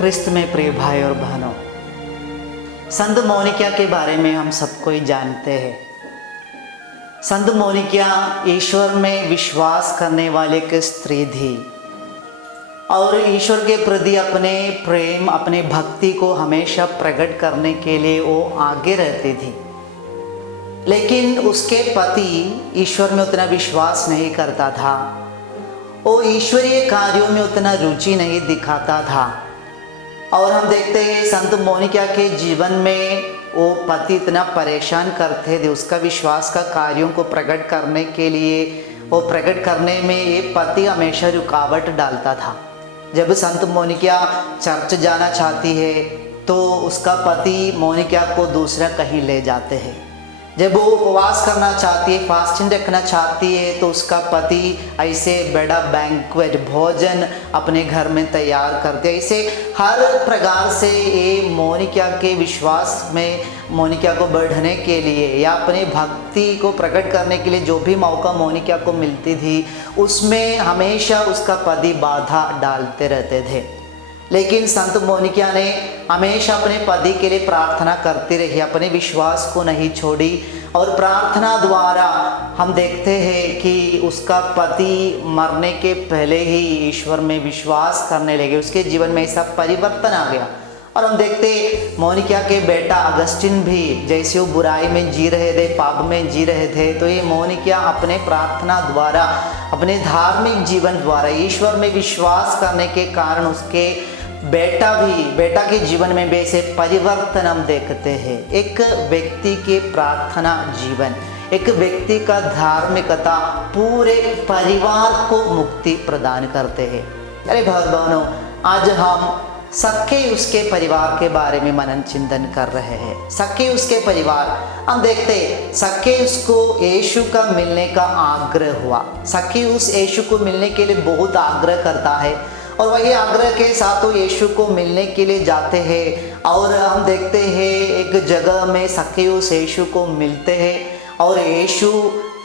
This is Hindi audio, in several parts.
क्रिस्त में प्रिय भाई और बहनों, संत मोनिका के बारे में हम सबको ही जानते हैं। संत मोनिका ईश्वर में विश्वास करने वाले एक स्त्री थी और ईश्वर के प्रति अपने प्रेम, अपने भक्ति को हमेशा प्रकट करने के लिए वो आगे रहती थी। लेकिन उसके पति ईश्वर में उतना विश्वास नहीं करता था, वो ईश्वरीय कार्यों में उतना रुचि नहीं दिखाता था। और हम देखते हैं संत मोनिका के जीवन में वो पति इतना परेशान करते थे, उसका विश्वास का कार्यों को प्रकट करने के लिए, वो प्रकट करने में ये पति हमेशा रुकावट डालता था। जब संत मोनिका चर्च जाना चाहती है तो उसका पति मोनिका को दूसरा कहीं ले जाते हैं। जब वो उपवास करना चाहती है, फास्टिंग रखना चाहती है, तो उसका पति ऐसे बड़ा बैंक्वेट भोजन अपने घर में तैयार करते हैं। ऐसे हर प्रकार से ये मोनिका के विश्वास में, मोनिका को बढ़ने के लिए या अपने भक्ति को प्रकट करने के लिए जो भी मौका मोनिका को मिलती थी, उसमें हमेशा उसका पति बाधा डालते रहते थे। लेकिन संत मोनिका ने हमेशा अपने पति के लिए प्रार्थना करती रही, अपने विश्वास को नहीं छोड़ी। और प्रार्थना द्वारा हम देखते हैं कि उसका पति मरने के पहले ही ईश्वर में विश्वास करने लगे, उसके जीवन में ऐसा परिवर्तन आ गया। और हम देखते मोनिका के बेटा अगस्टिन भी जैसे वो बुराई में जी रहे थे, पाप में जी रहे थे, तो ये मोनिका अपने प्रार्थना द्वारा, अपने धार्मिक जीवन द्वारा ईश्वर में विश्वास करने के कारण उसके बेटा के जीवन में वैसे परिवर्तन हम देखते हैं। एक व्यक्ति के प्रार्थना जीवन, एक व्यक्ति का धार्मिकता पूरे परिवार को मुक्ति प्रदान करते हैं। अरे भाई बहनों, आज हम सक्केयुस के परिवार के बारे में मनन चिंतन कर रहे हैं। सक्केयुस के परिवार, हम देखते हैं सक्केयुस को यीशु का मिलने का आग्रह हुआ। सक्केयुस यीशु को मिलने के लिए बहुत आग्रह करता है और वही आग्रह के साथ वो यीशु को मिलने के लिए जाते हैं। और हम देखते हैं एक जगह में सक्केयुस यीशु को मिलते हैं और यीशु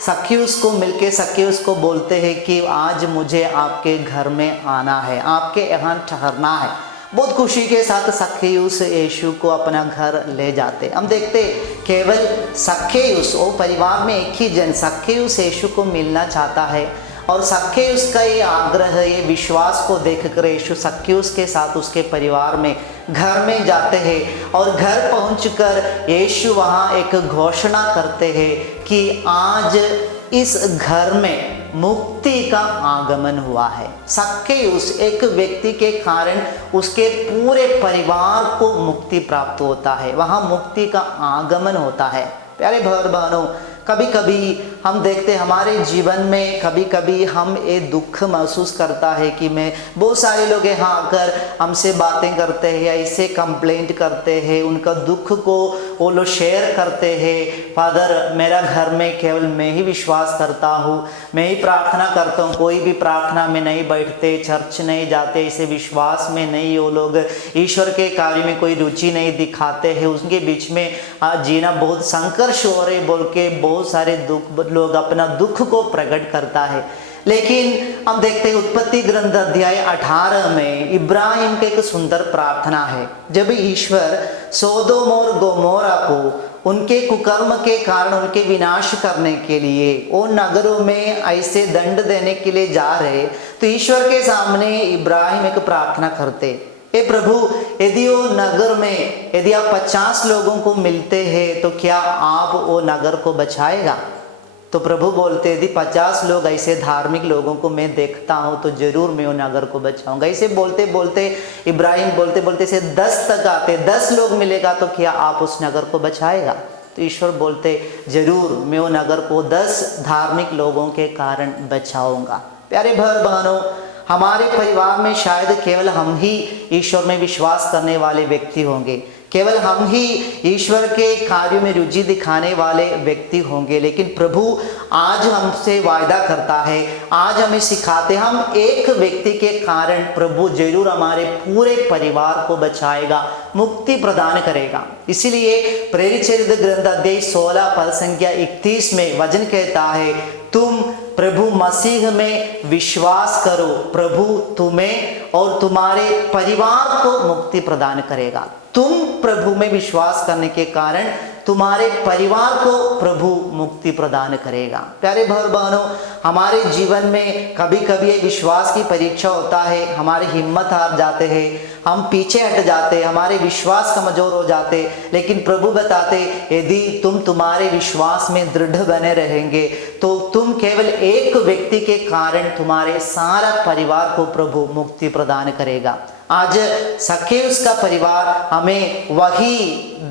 सक्केयुस को मिलके सक्केयुस को बोलते हैं कि आज मुझे आपके घर में आना है, आपके यहाँ ठहरना है। बहुत खुशी के साथ सक्केयुस यीशु को अपना घर ले जाते। हम देखते केवल सक्केयुस, वो परिवार में एक ही जन सक्केयुस यीशु को मिलना चाहता है और सक्केयुस का ये आग्रह, ये विश्वास को देखकर यीशु सक्केयुस के साथ उसके परिवार में घर में जाते हैं। और घर पहुंचकर यीशु वहाँ एक घोषणा करते हैं कि आज इस घर में मुक्ति का आगमन हुआ है। सक्केयुस एक व्यक्ति के कारण उसके पूरे परिवार को मुक्ति प्राप्त होता है, वहाँ मुक्ति का आगमन होता है। प्यारे भाई बहनों, कभी कभी हम देखते हमारे जीवन में, कभी कभी हम ये दुख महसूस करता है कि मैं, बहुत सारे लोग यहाँ आकर हमसे बातें करते हैं, ऐसे कंप्लेंट करते हैं, उनका दुख को वो लोग शेयर करते हैं। फादर, मेरा घर में केवल मैं ही विश्वास करता हूँ, मैं ही प्रार्थना करता हूँ, कोई भी प्रार्थना में नहीं बैठते, चर्च नहीं जाते, ऐसे विश्वास में नहीं, वो लोग ईश्वर के कार्य में कोई रुचि नहीं दिखाते हैं, उनके बीच में जीना बहुत संघर्ष हो रहे बोल के बहुत सारे लोग अपना दुख को प्रकट करता है। लेकिन हम देखते हैं उत्पत्ति ग्रंथ अध्याय 18 में इब्राहिम की एक सुंदर प्रार्थना है। जब ईश्वर सोदोम और गोमोरा को उनके कुकर्म के कारण उनके विनाश करने के लिए वो नगरों में ऐसे दंड देने के लिए जा रहे, तो ईश्वर के सामने इब्राहिम एक प्रार्थना करते, हे प्रभु, यदि वो नगर में यदि आप 50 लोगों को मिलते हैं तो क्या आप वो नगर को बचाएगा? तो प्रभु बोलते, यदि 50 लोग ऐसे धार्मिक लोगों को मैं देखता हूँ तो जरूर मैं वो नगर को बचाऊंगा। ऐसे बोलते बोलते इब्राहिम बोलते बोलते से 10 तक आते, 10 लोग मिलेगा तो क्या आप उस नगर को बचाएगा? तो ईश्वर बोलते, जरूर मैं वो नगर को 10 धार्मिक लोगों के कारण बचाऊंगा। प्यारे भाई बहनों, हमारे परिवार में शायद केवल हम ही ईश्वर में विश्वास करने वाले व्यक्ति होंगे, केवल हम ही ईश्वर के कार्यों में रुचि दिखाने वाले व्यक्ति होंगे। लेकिन प्रभु आज हमसे वायदा करता है, आज हमें सिखाते, हम एक व्यक्ति के कारण प्रभु जरूर हमारे पूरे परिवार को बचाएगा, मुक्ति प्रदान करेगा। इसीलिए प्रेरित चरित्र ग्रंथ अध्याय 16 पद संख्या 31 में वचन कहता है, तुम प्रभु मसीह में विश्वास करो, प्रभु तुम्हें और तुम्हारे परिवार को मुक्ति प्रदान करेगा। तुम प्रभु में विश्वास करने के कारण तुम्हारे परिवार को प्रभु मुक्ति प्रदान करेगा। प्यारे भाई बहनों, हमारे जीवन में कभी कभी ये विश्वास की परीक्षा होता है, हमारी हिम्मत हार जाते हैं, हम पीछे हट जाते, हमारे विश्वास कमजोर हो जाते, लेकिन प्रभु बताते यदि तुम तुम्हारे विश्वास में दृढ़ बने रहेंगे तो तुम केवल एक व्यक्ति के कारण तुम्हारे सारा परिवार को प्रभु मुक्ति प्रदान करेगा। आज सकेउस का परिवार हमें वही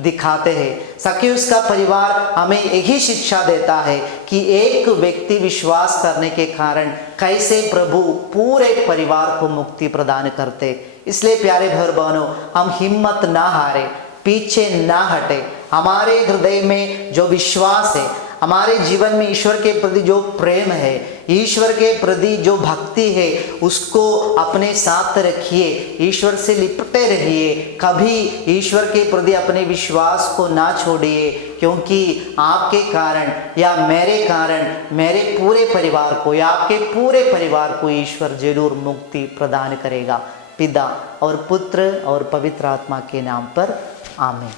दिखाते हैं। सकेउस का परिवार हमें यही शिक्षा देता है कि एक व्यक्ति विश्वास करने के कारण कैसे प्रभु पूरे परिवार को मुक्ति प्रदान करते। इसलिए प्यारे भाई बहनों, हम हिम्मत ना हारे, पीछे ना हटे। हमारे हृदय में जो विश्वास है, हमारे जीवन में ईश्वर के प्रति जो प्रेम है, ईश्वर के प्रति जो भक्ति है, उसको अपने साथ रखिए, ईश्वर से लिपटे रहिए, कभी ईश्वर के प्रति अपने विश्वास को ना छोड़िए, क्योंकि आपके कारण या मेरे कारण मेरे पूरे परिवार को या आपके पूरे परिवार को ईश्वर जरूर मुक्ति प्रदान करेगा। पिता और पुत्र और पवित्र आत्मा के नाम पर आमीन।